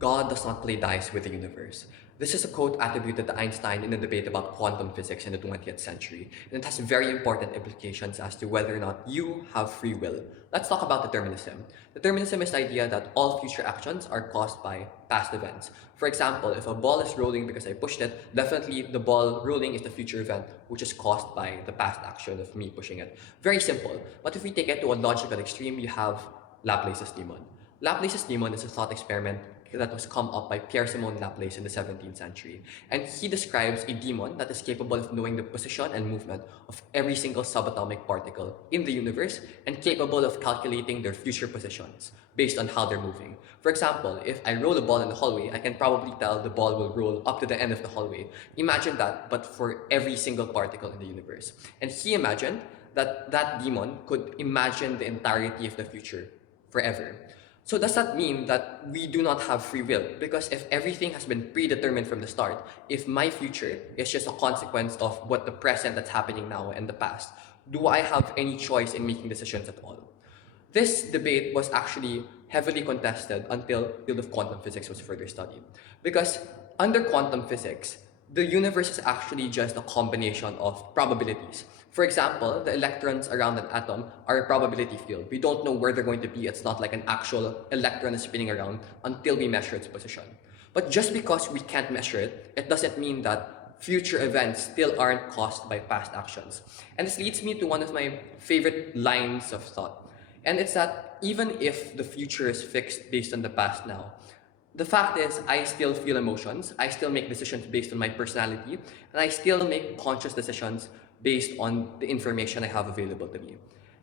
God does not play dice with the universe. This is a quote attributed to Einstein in a debate about quantum physics in the 20th century, and it has very important implications as to whether or not you have free will. Let's talk about determinism. Determinism is the idea that all future actions are caused by past events. For example, if a ball is rolling because I pushed it, definitely the ball rolling is the future event, which is caused by the past action of me pushing it. Very simple. But if we take it to a logical extreme, you have Laplace's demon. Laplace's demon is a thought experiment that was come up by Pierre-Simon Laplace in the 17th century. And he describes a demon that is capable of knowing the position and movement of every single subatomic particle in the universe and capable of calculating their future positions based on how they're moving. For example, if I roll a ball in the hallway, I can probably tell the ball will roll up to the end of the hallway. Imagine that, but for every single particle in the universe. And he imagined that that demon could imagine the entirety of the future forever. So does that mean that we do not have free will? Because if everything has been predetermined from the start, if my future is just a consequence of what the present that's happening now and the past, do I have any choice in making decisions at all? This debate was actually heavily contested until the field of quantum physics was further studied. Because under quantum physics, the universe is actually just a combination of probabilities. For example, the electrons around an atom are a probability field. We don't know where they're going to be. It's not like an actual electron is spinning around until we measure its position. But just because we can't measure it, it doesn't mean that future events still aren't caused by past actions. And this leads me to one of my favorite lines of thought. And it's that even if the future is fixed based on the past now, the fact is, I still feel emotions, I still make decisions based on my personality, and I still make conscious decisions based on the information I have available to me.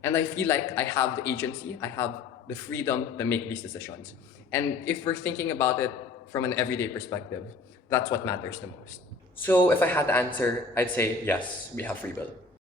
And I feel like I have the agency, I have the freedom to make these decisions. And if we're thinking about it from an everyday perspective, that's what matters the most. So if I had to answer, I'd say yes, we have free will.